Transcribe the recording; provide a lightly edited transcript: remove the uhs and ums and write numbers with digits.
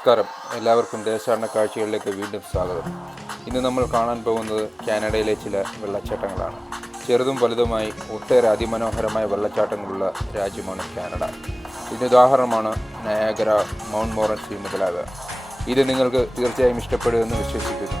നമസ്കാരം, എല്ലാവർക്കും ദേശാടന കാഴ്ചകളിലേക്ക് വീണ്ടും സ്വാഗതം. ഇന്ന് നമ്മൾ കാണാൻ പോകുന്നത് കാനഡയിലെ ചില വെള്ളച്ചാട്ടങ്ങളാണ്. ചെറുതും വലുതുമായി ഒട്ടേറെ അതിമനോഹരമായ വെള്ളച്ചാട്ടങ്ങളുള്ള രാജ്യമാണ് കാനഡ. ഇതിന് ഉദാഹരണമാണ് നയാഗര, മൗണ്ട് മോറൻസി മുതലായവ. ഇത് നിങ്ങൾക്ക് തീർച്ചയായും ഇഷ്ടപ്പെടുമെന്ന് വിശ്വസിക്കുന്നു.